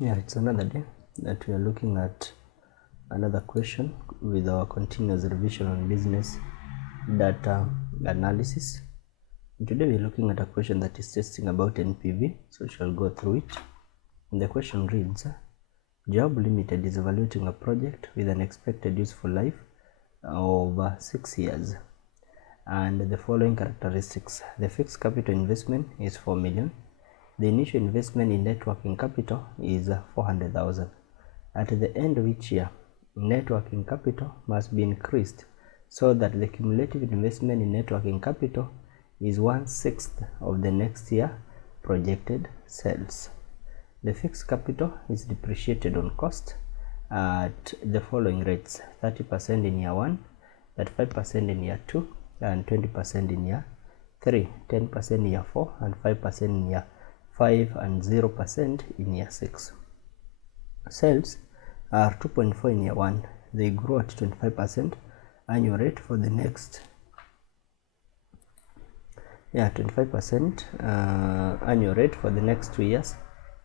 Yeah, it's another day that we are looking at another question with our continuous revision on business data analysis. And today we're looking at a question that is testing about NPV, so we shall go through it. And the question reads, Job Limited is evaluating a project with an expected useful life of 6 years and the following characteristics. The fixed capital investment is 4 million. The initial investment in net working capital is 400,000. At the end of each year, net working capital must be increased so that the cumulative investment in net working capital is 1/6 of the next year projected sales. The fixed capital is depreciated on cost at the following rates: 30% in year 1, 35% in year 2, and 20% in year 3, 10% in year 4, and 5% in year 5, and 0% in year 6. Sales are 2.4 in year 1. They grow at 25% annual rate for the next 25% annual rate for the next 2 years,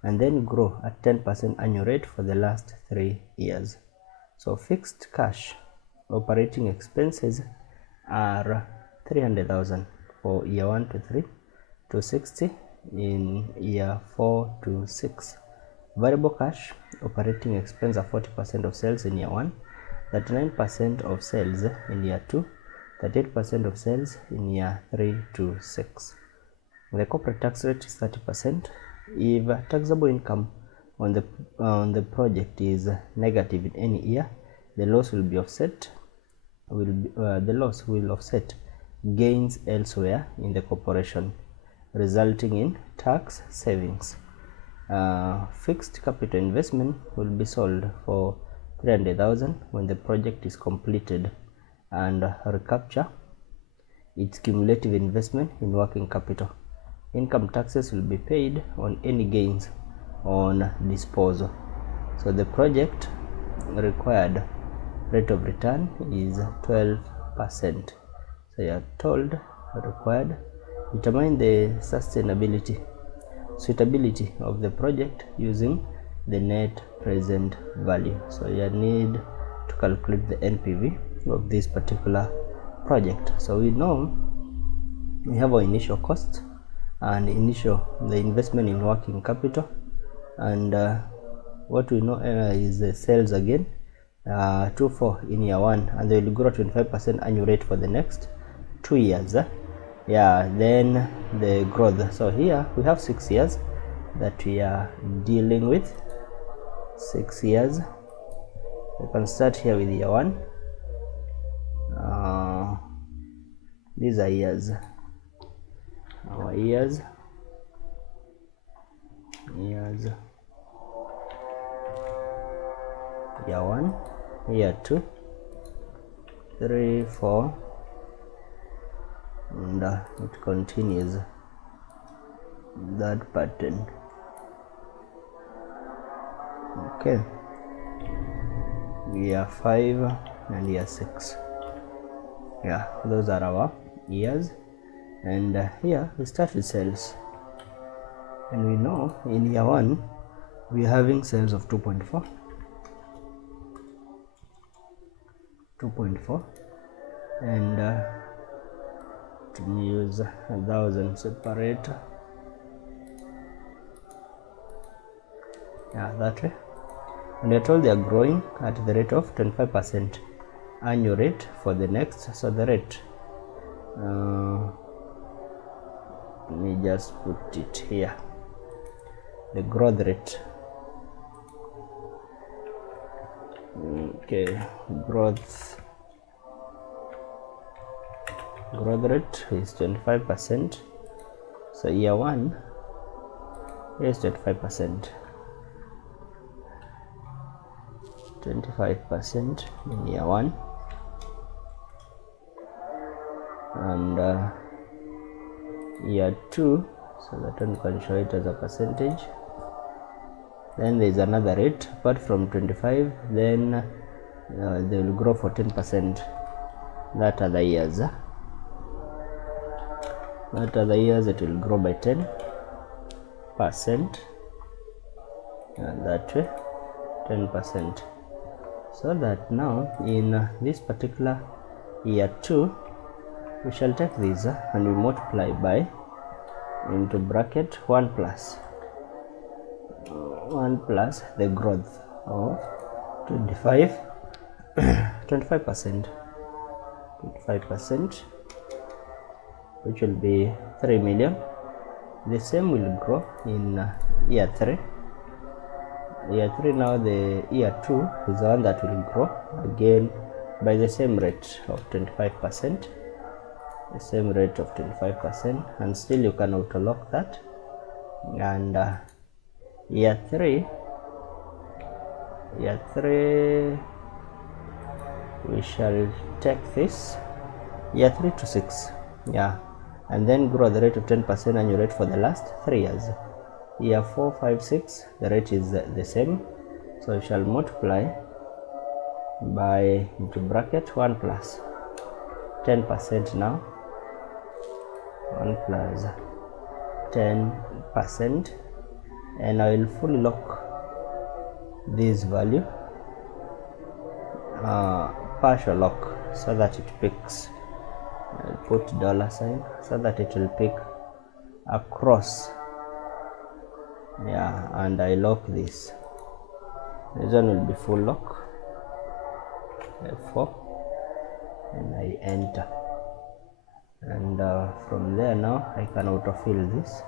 and then grow at 10% annual rate for the last 3 years. So fixed cash operating expenses are 300,000 for year 1 to 3, 260 in year 4 to 6. Variable cash operating expense are 40% of sales in year 1, 39% of sales in year 2, 38% of sales in year 3 to 6. The corporate tax rate is 30%. If taxable income on the project is negative in any year, the loss will be offset. The loss will offset gains elsewhere in the corporation, resulting in tax savings. Fixed capital investment will be sold for 300,000 when the project is completed and recapture its cumulative investment in working capital. Income taxes will be paid on any gains on disposal. So the project required rate of return is 12%. So you are told required, determine the suitability of the project using the net present value. So you need to calculate the NPV of this particular project. So we know we have our initial cost and the investment in working capital, and what we know is the sales again, 24 in year 1, and they will grow 25% annual rate for the next 2 years. Then the growth. So here we have 6 years that we are dealing with. 6 years. We can start here with year 1. These are years. Our years. Year 1, year 2, 3, 4, and it continues that pattern. Okay, year 5 and year 6. Those are our years, and here we start with sales, and we know in year 1 we are having sales of 2.4, and to use 1,000 separator, that way, and we are told they are growing at the rate of 25% annual rate for the next. So the rate, let me just put it here, the growth rate. Okay, growth rate is 25%. So year 1 is 25%. 25% in year 1, and year 2, so that one can show it as a percentage. Then there is another rate apart from 25, then they will grow for 10%. That other years it will grow by 10%. and that way 10%. So that now in this particular year 2 we shall take these and we multiply by into bracket 1 plus the growth of 25%, which will be 3 million. The same will grow in year 3. Now the year 2 is the one that will grow again by the same rate of 25%, and still you can auto lock that. And year 3 we shall take this year 3 to 6, and then grow the rate of 10% annual rate for the last 3 years. Year 4, 5, 6, the rate is the same, so we shall multiply by into bracket 1 plus 10%. Now 1 plus 10%, and I will fully lock this value, partial lock, so that it picks. I'll put $sign so that it will pick across, and I lock this. This one will be full lock, F4, and I enter, and from there now I can autofill this.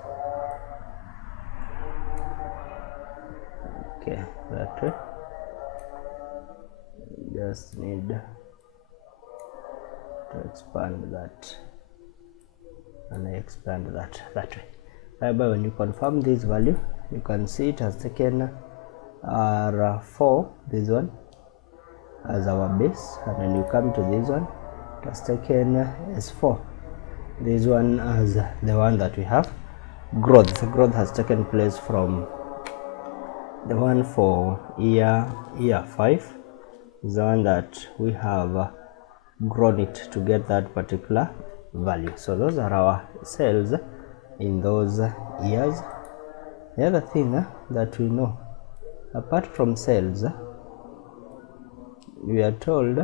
Okay, that way. Just need to expand that, and I expand that way. However, when you confirm this value, you can see it has taken R4, this one, as our base, and when you come to this one, it has taken S4, this one, as the one that we have. Growth has taken place from the one for year 5, is the one that we have grown it to get that particular value. So those are our sales in those years. The other thing that we know, apart from sales, we are told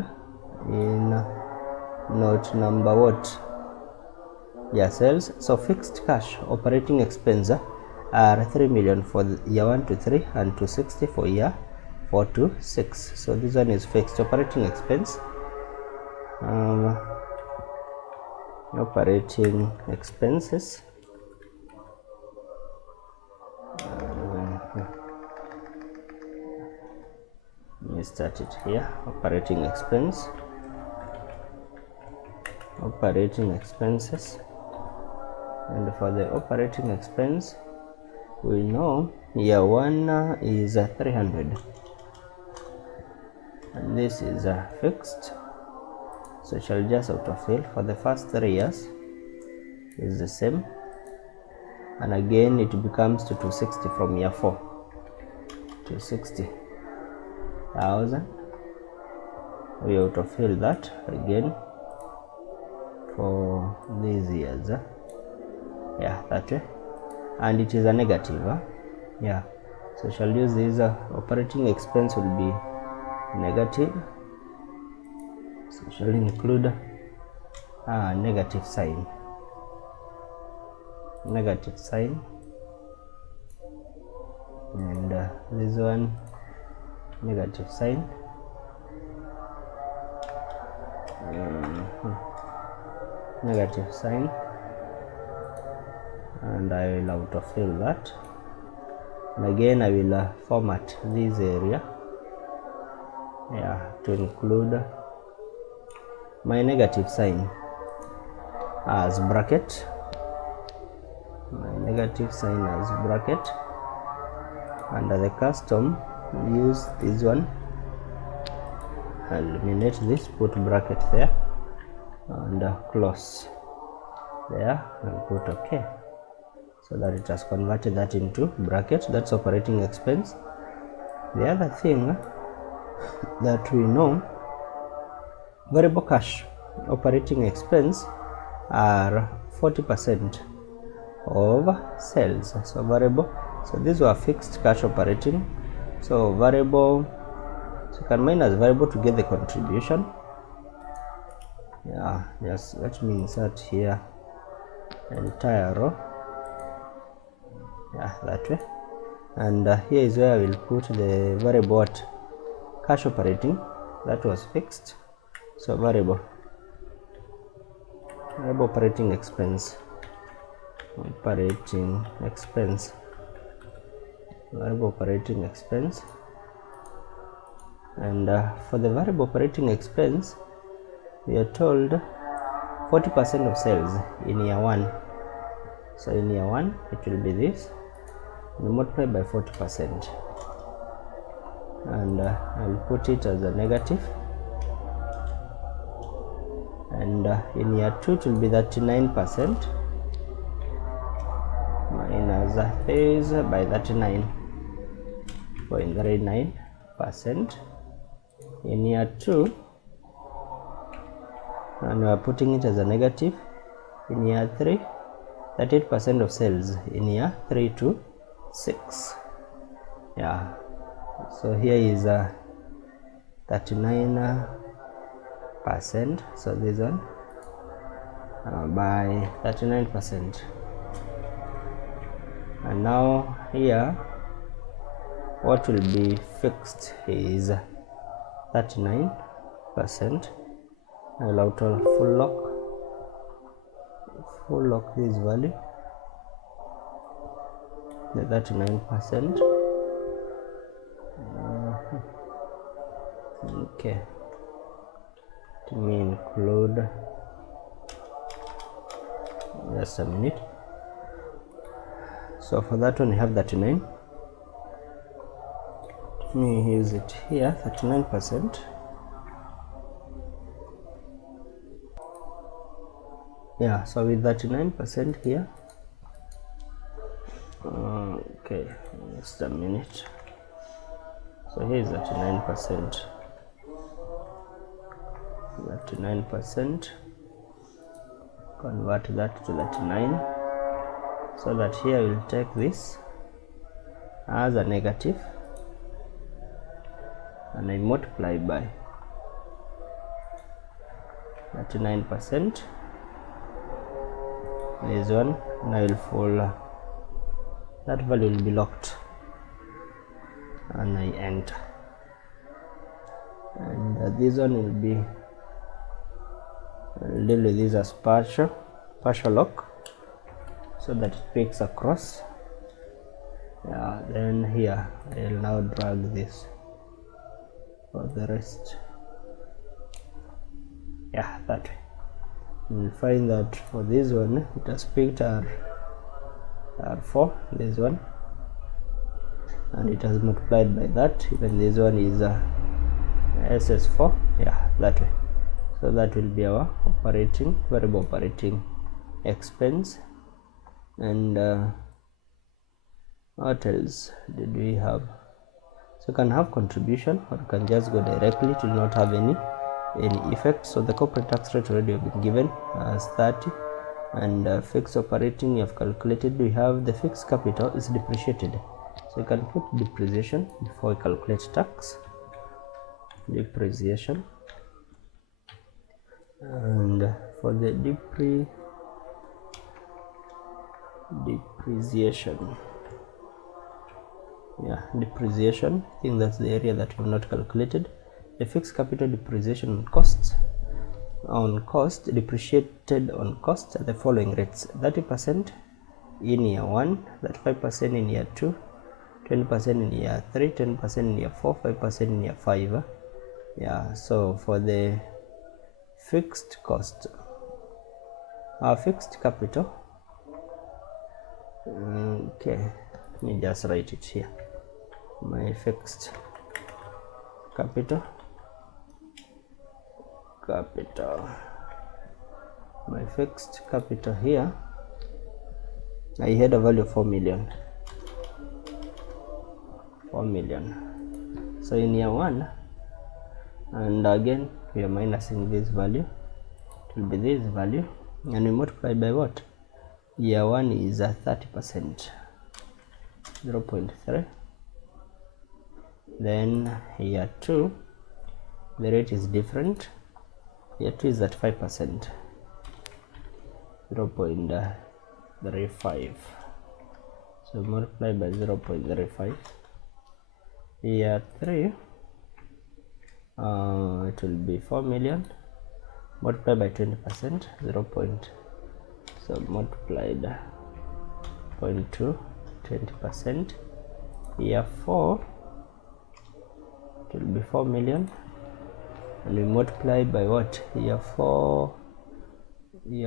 in note number what? Sales. So fixed cash operating expense are 3 million for year 1 to 3 and 260 for year 4 to 6. So this one is fixed operating expense. Operating expenses. Let me start it here. Operating expenses. And for the operating expense, we know year 1 is 300, and this is fixed, so shall just autofill. For the first 3 years is the same, and again it becomes to 260 from year 4, 260,000. We autofill that again for these years, that way, and it is a negative, so shall use this operating expense will be negative, so shall include negative sign, and this one negative sign, and I will autofill that, and again I will format this area to include my negative sign as bracket, under the custom use this one, eliminate this, put bracket there, and close there, and put OK, so that it has converted that into bracket. That's operating expense. The other thing that we know, variable cash operating expense are 40% of sales. So variable, so these were fixed cash operating So variable, so you can mine as variable to get the contribution. Yeah, yes, let me insert here entire row, yeah, that way. And here is where I will put the variable what cash operating, that was fixed. So variable operating expense, variable operating expense. And for the variable operating expense, we are told 40% of sales in year 1. So in year 1 it will be this, and multiply by 40%, and I'll put it as a negative. And in year 2 it will be 39% minus this by 39.39% in year 2, and we are putting it as a negative. In year 3, 38% of sales in year 3 to 6. Yeah, so here is 39%, so this one by 39%. And now here what will be fixed is 39%. I'll auto full lock this value, the 39%. Okay, let me include just a minute. So for that one we have 39. Let me use it here, 39%. Yeah, so with 39% here, okay, just a minute. So here is 39%. 39%, convert that to 39, so that here we'll take this as a negative and I multiply by 39%. This one, and I will follow that value will be locked, and I enter. And this one will be, I'll deal with this as partial lock, so that it picks across. Yeah, then here I'll now drag this for the rest. Yeah, that way. You'll find that for this one it has picked R4, this one, and it has multiplied by that. Even this one is SS4. Yeah, that way. So that will be our variable operating expense. And what else did we have? So you can have contribution, or you can just go directly. It will not have any effect. So the corporate tax rate already have been given as 30, and fixed operating you have calculated. We have the fixed capital is depreciated, so you can put depreciation before you calculate tax. Depreciation, and for the depreciation, yeah, depreciation, I think that's the area that we have not calculated. The fixed capital depreciation on cost depreciated on cost at the following rates: 30% in year 1, 35% in year 2, 20% in year 3, 10% in year 4, 5% in year 5. Yeah, so for the fixed cost, our fixed capital, okay, let me just write it here. My fixed capital, my fixed capital here, I had a value of 4 million. So in year 1, and again we are minusing this value, it will be this value, and we multiply by what? Year 1 is 30%, 0.3, Then year 2 the rate is different. Year 2 is at 5%, 0.35, so multiply by 0.35. Year 3 it will be 4 million, multiply by 20%, 0. So multiplied 0.2, 20%. Year 4 it will be 4 million, and we multiply by what? Year 4 ni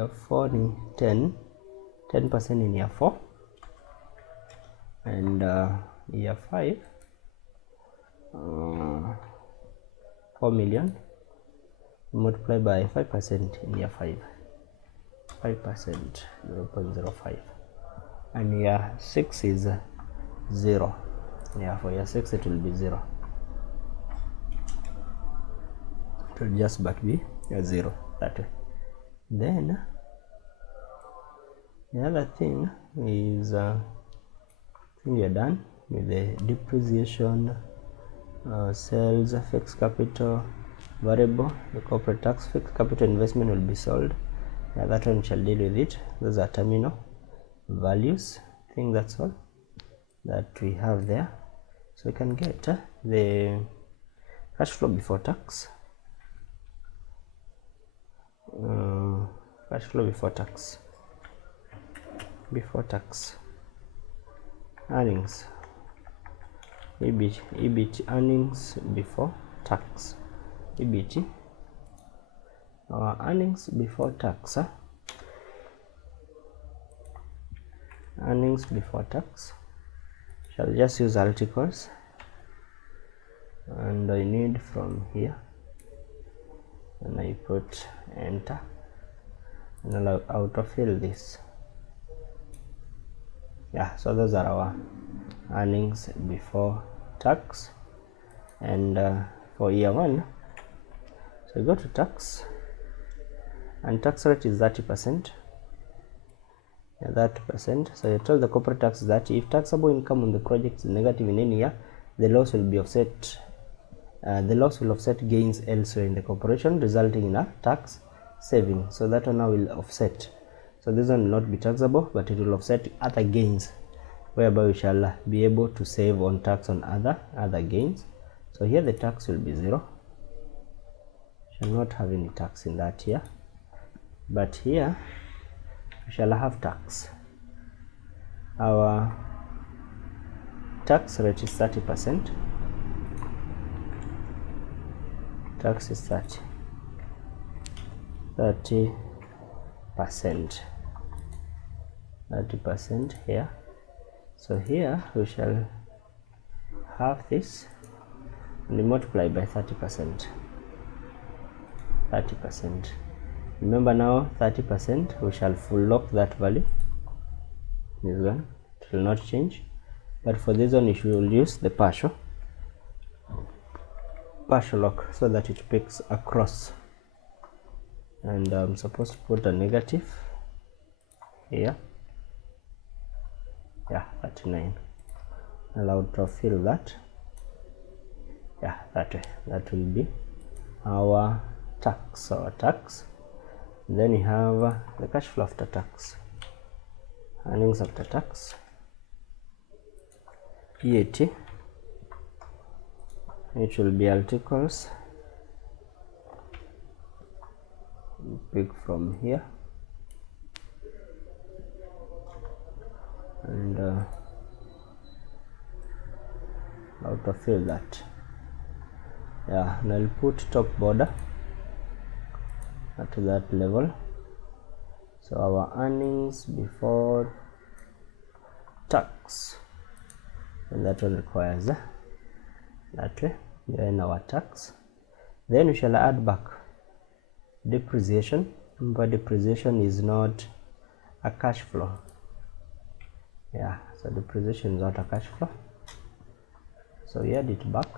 10% in year 4, and year 5 4 million, multiply by 5% in year 5, 5%, 0.05, and year 6 is 0. Yeah, for year 6 it will be 0. It will just but be 0 that way. Then the other thing is I think we are done with the depreciation, sales, fixed capital, variable, the corporate tax. Fixed capital investment will be sold. Now that one shall deal with it. Those are terminal values. I think that's all that we have there. So we can get the cash flow before tax. Cash flow before tax. Before tax. Earnings. EBT earnings before tax. EBT. Our earnings before tax. Earnings before tax. Shall just use articles, and I need from here, and I put enter, and I'll autofill this. Yeah, so those are our earnings before tax. And for year 1, so we go to tax, and tax rate is 30%. Yeah, 30%. So you told the corporate tax that if taxable income on the project is negative in any year, the loss will be offset. The loss will offset gains elsewhere in the corporation, resulting in a tax saving. So that one now will offset. So this one will not be taxable, but it will offset other gains, whereby we shall be able to save on tax on other gains. So here the tax will be 0. Shall not have any tax in that year, but here we shall have tax. Our tax rate is 30%. Tax is 30%. 30% here. So here we shall have this, and we multiply by 30%. 30%. Remember now 30%, we shall full lock that value. This one, it will not change. But for this one, you should use the partial lock so that it picks across. And I'm supposed to put a negative here. Yeah, 39. I'll autofill that. Yeah, that way. That will be our tax. Then we have the cash flow after tax, earnings after tax, PAT, which will be articles. Pick from here, and autofill that. Yeah, and I'll put top border at that level. So our earnings before tax, and that one requires that way. Then our tax. Then we shall add back depreciation. Remember, depreciation is not a cash flow. Yeah, so depreciation is not a cash flow. So we add it back.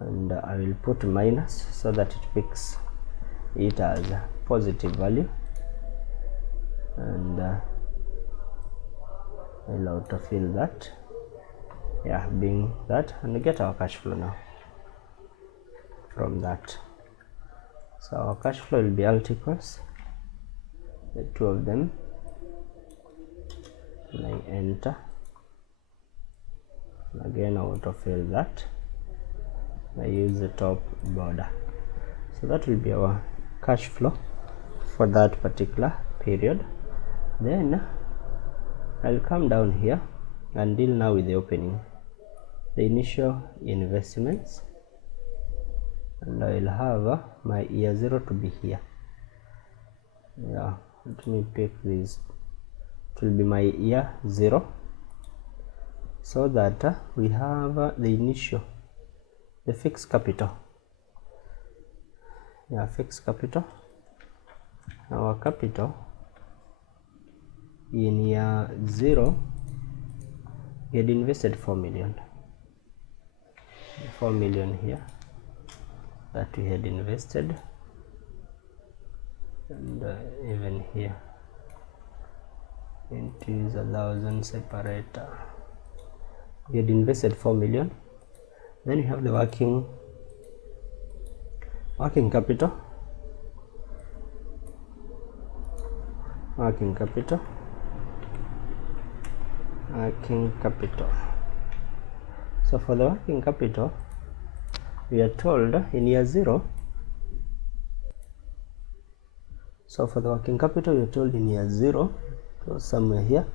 And I will put minus so that it picks it as a positive value, and I'll autofill that, yeah, being that, and get our cash flow now from that. So our cash flow will be alt equals the two of them, and I enter, and again I autofill that. I use the top border, so that will be our cash flow for that particular period. Then I'll come down here and deal now with the opening, the initial investments, and I'll have my year 0 to be here. Yeah, let me pick this. It will be my year 0, so that we have the initial, the fixed capital. Yeah, fixed capital. Our capital in year 0, we had invested 4 million. 4 million here that we had invested, and even here it is 1,000 separator. We had invested 4 million. Then you have the working capital. Working capital. So for the working capital, we are told in year 0. So for the working capital, we are told in year 0, so somewhere here.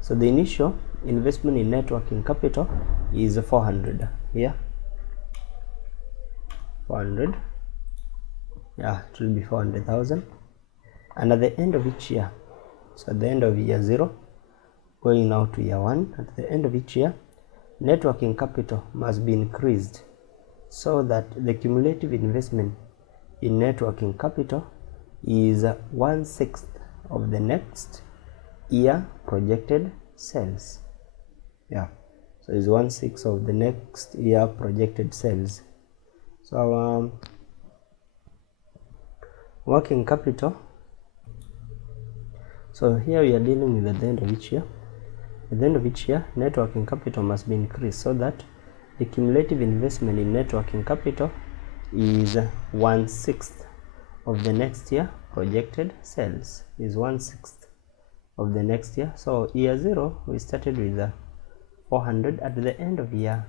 So the initial investment in net working capital is 400 here. 400. Yeah, it will be 400,000. And at the end of each year, so at the end of year 0, going now to year 1, at the end of each year, net working capital must be increased so that the cumulative investment in net working capital is 1/6 of the next year projected sales. Yeah, so it's 1/6 of the next year projected sales. So working capital, so here we are dealing with at the end of each year. At the end of each year, net working capital must be increased so that the cumulative investment in net working capital is 1/6 of the next year projected sales, is 1/6 of the next year. So year 0, we started with 400. At the end of year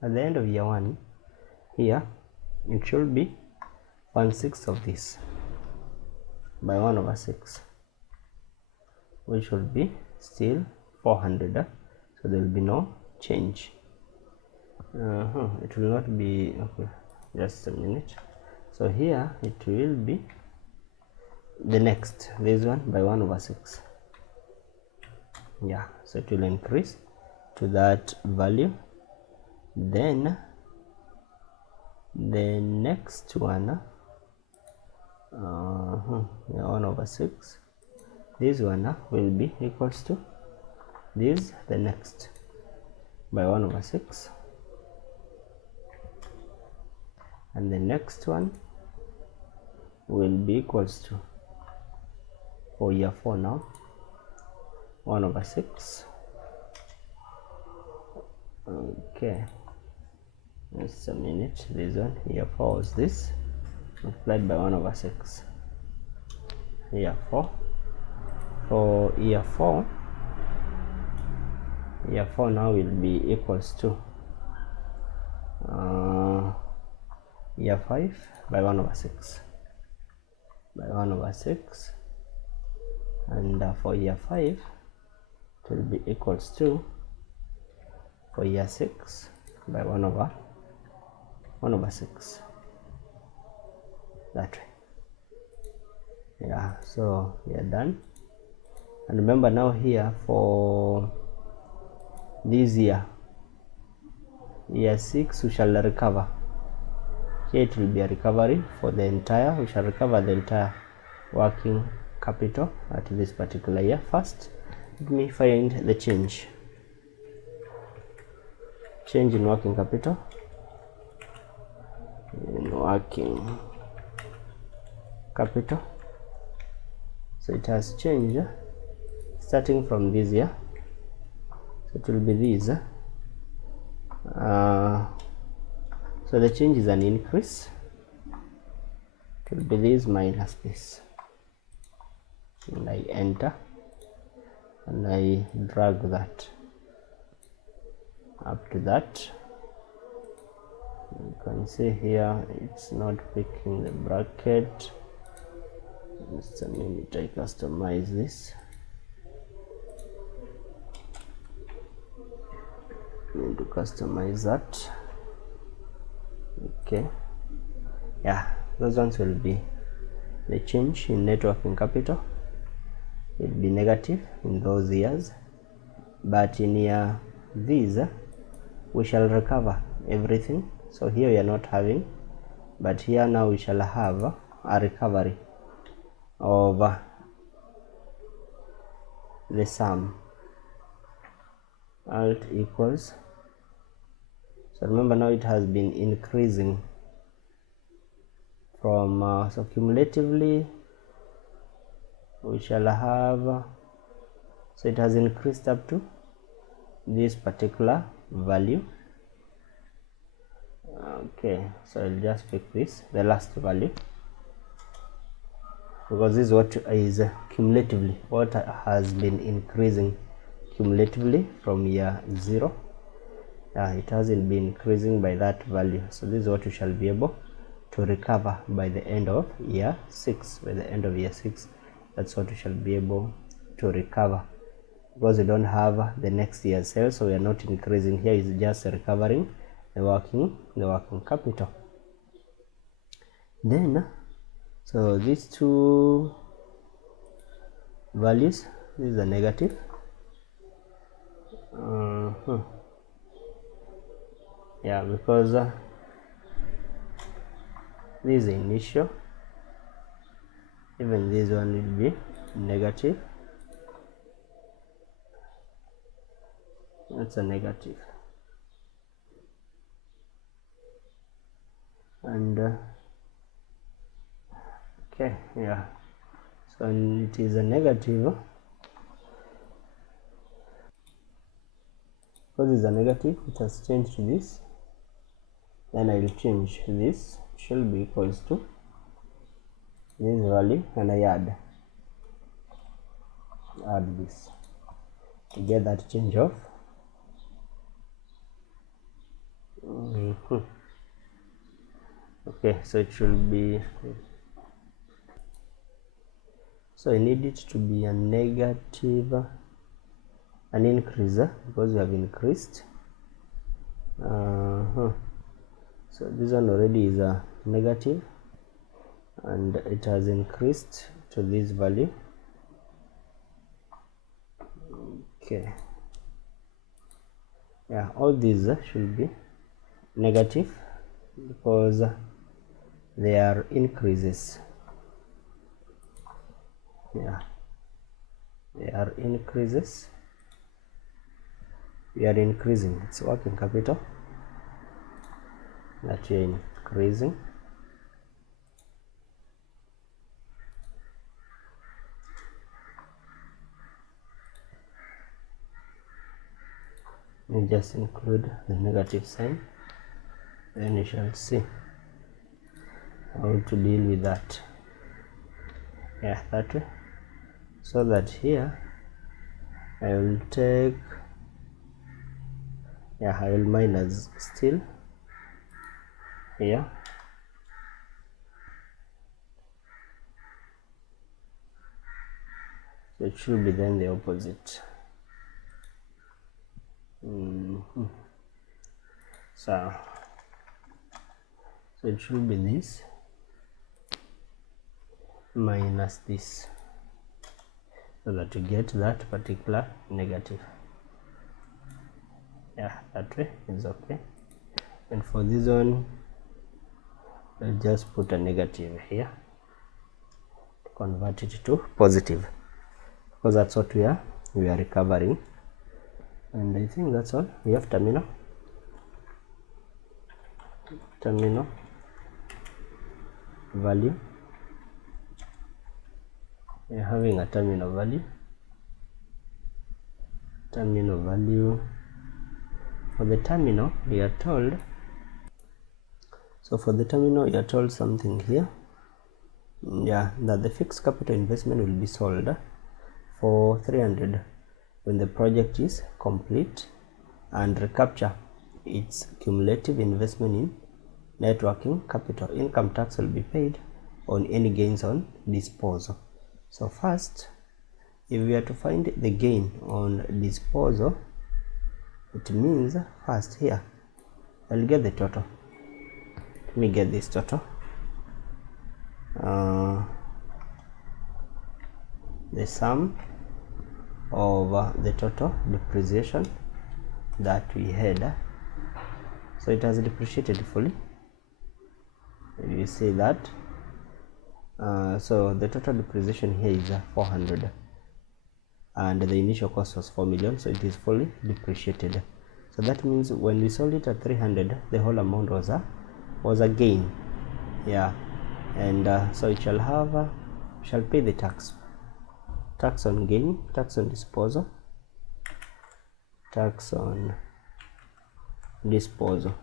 1, here it should be 1/6 of this by 1/6, which will be still 400. So there will be no change. It will not be, okay, just a minute. So here it will be the next, this one, by 1/6. Yeah, so it will increase to that value. Then the next one, yeah, 1/6, this one will be equals to this, the next, by 1/6, and the next one will be equals to, for year 4 now, 1/6. Okay, just a minute. This one, year 4 was this, multiplied by 1/6. Year 4, for year 4 now will be equals to year 5 by 1/6, and for year 5 it will be equals to, for year 6, by 1/6, that way. Yeah, so we are done. And remember now here, for this year 6, we shall recover. Here it will be a recovery for the entire, we shall recover the entire working capital at this particular year. First, let me find the change in working capital. So it has changed starting from this year. it will be these. So the change is an increase. It will be this minus this, and I enter and I drag that up to that. You can see here it's not picking the bracket. Just a minute, I customize this. Need to customize that. Okay, yeah, those ones will be the change in net working capital. It will be negative in those years, but in year these we shall recover everything. So here we are not having, but here now we shall have a recovery of the sum. Alt equals, so remember now it has been increasing from so cumulatively we shall have, so it has increased up to this particular value. Okay, so I'll just pick this, the last value, because this is what is cumulatively, what has been increasing cumulatively from year 0. It hasn't been increasing by that value, so this is what we shall be able to recover by the end of year 6. By the end of year 6, that's what we shall be able to recover, because we don't have the next year's sales, so we are not increasing. Here is just recovering the working capital. Then so these two values, this is a negative. Yeah, because this is initial, even this one will be negative. That's a negative. And okay, yeah, so it is a negative. Because it's a negative, it has changed to this. Then I will change this, it shall be equals to this value, and I add this to get that change of okay, so it should be, so I need it to be a negative, an increase, because we have increased. So this one already is a negative, and it has increased to this value. Okay, yeah, all these should be negative because they are increases. Yeah, they are increases. We are increasing, it's working capital that we are increasing. We just include the negative sign, then you shall see how to deal with that. Yeah, that way. So that here I will take, yeah, I will minus still here. So it should be then the opposite. So it should be this minus this, so that you get that particular negative. Yeah, that way is okay. And for this one, I'll just put a negative here to convert it to positive, because that's what we are recovering. And I think that's all. We have terminal value. We are having a terminal value terminal value. For the terminal, we are told, so for the terminal you are told something here, that the fixed capital investment will be sold for 300 when the project is complete, and recapture its cumulative investment in net working capital. Income tax will be paid on any gains on disposal. So first, if we are to find the gain on disposal, it means first here I'll get the total. Let me get this total. The sum of the total depreciation that we had. So it has depreciated fully. You see that. So the total depreciation here is 400, and the initial cost was 4 million, so it is fully depreciated. So that means when we sold it at 300, the whole amount was a gain. And so it shall pay the tax on gain, tax on disposal, tax on disposal.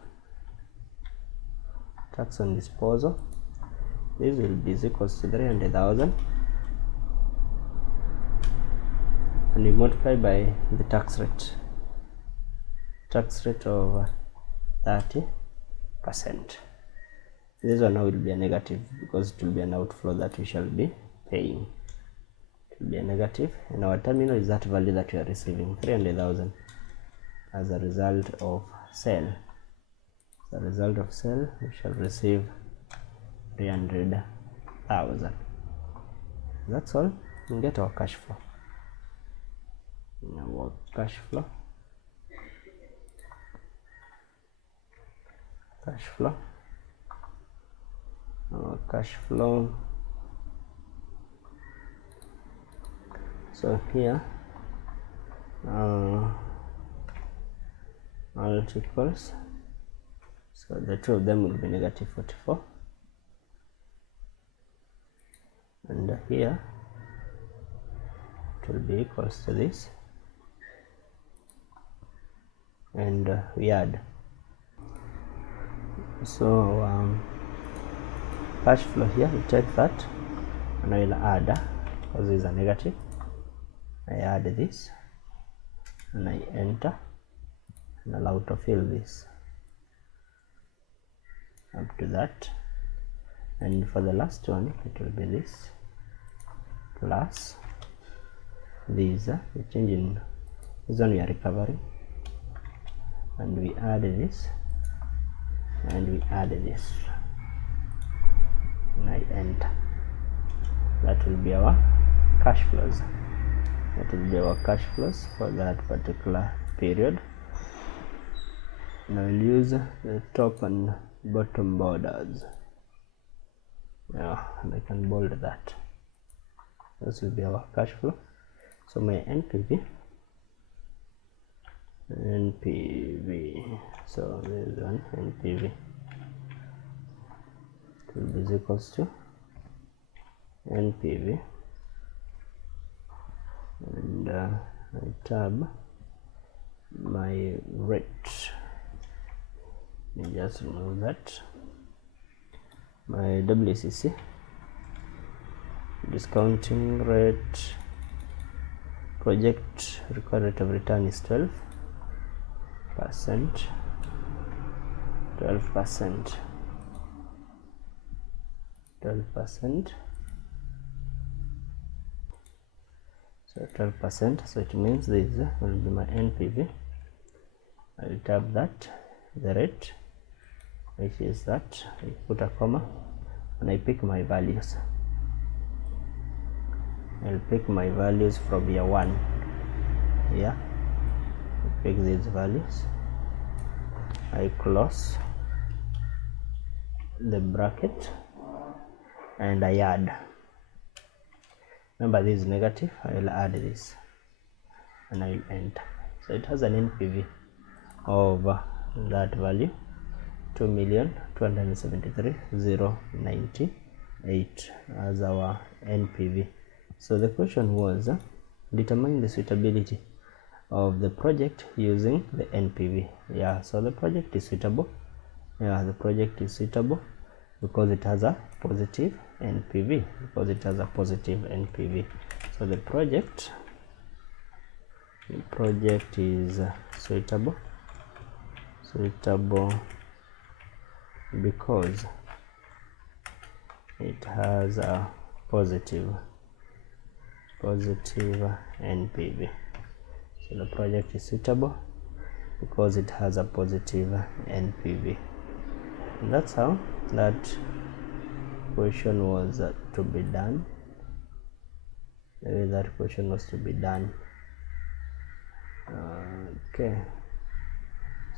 This will be equals to 300,000, and we multiply by the tax rate of 30%. This one now will be a negative because it will be an outflow that we shall be paying. It will be a negative, and our terminal is that value that we are receiving, 300,000, as a result of sale. As a result of sale, we shall receive 300,000. That's all. We get our cash flow. Our cash flow. Our cash flow. So here, multiples. So the two of them will be negative 44, and here it will be equals to this, and we add. So cash flow here, we take that and I will add, because this is a negative, I add this and I enter and allow to fill this up to that. And for the last one, it will be this plus this. We change in this one, we are recovering, and we add this and we add this, and I enter. That will be our cash flows. For that particular period. And I will use the top and bottom borders. And I can bold that. This will be our cash flow. So my NPV, so this is one NPV, it will be equals to NPV, and I tab my rate. Let me just remove that. My WCC, discounting rate, project required rate of return is 12%. 12%. So 12%. So it means this will be my NPV. I will tab that, the rate, which is that. I put a comma and I pick my values. I'll pick my values from year 1. Yeah, I pick these values. I close the bracket and I add. Remember, this is negative. I will add this and I will enter. So it has an NPV of that value, 2,273,098 as our NPV. So the question was, determine the suitability of the project using the NPV. Yeah, so the project is suitable. Yeah, the project is suitable because it has a positive NPV, so the project is suitable because it has a positive NPV. So the project is suitable because it has a positive NPV. And that's how that question was to be done. The way that question was to be done. Okay,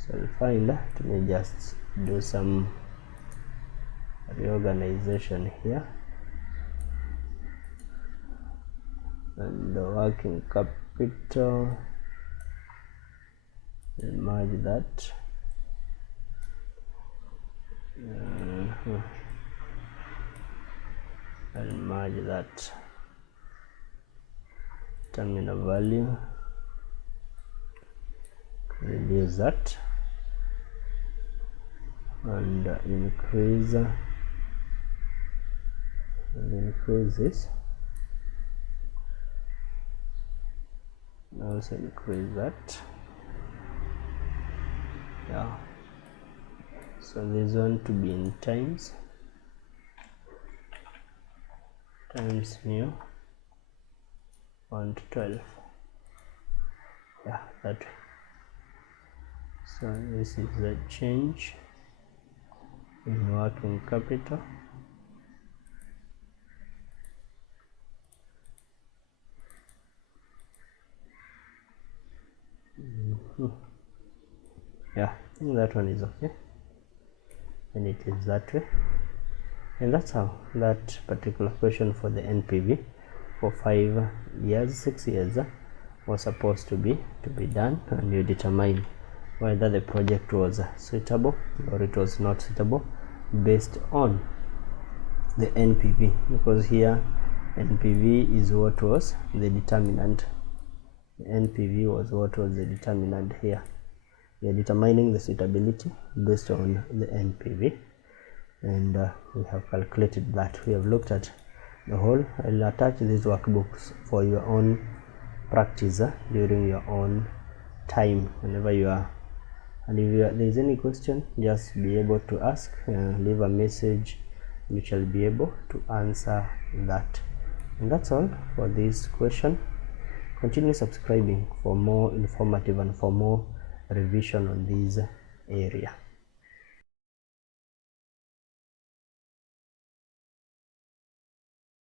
so I'll find, let me just do some reorganization here, and the working capital, merge that. I'll merge that terminal value, reduce that, and increase this, also increase that. Yeah, so this one to be in times new 1 to 12. Yeah, that way. So this is the change in working capital. Yeah, I think that one is okay, and it is that way. And that's how that particular question for the NPV for 5 years, 6 years was supposed to be done, and you determine whether the project was suitable or it was not suitable based on the NPV, because here NPV is what was the determinant. The NPV was what was the determinant here. We are determining the suitability based on the NPV, and we have calculated that. We have looked at the whole. I'll attach these workbooks for your own practice during your own time, whenever you are. And if there is any question, just be able to ask, leave a message, we shall be able to answer that. And that's all for this question. Continue subscribing for more informative and for more revision on this area.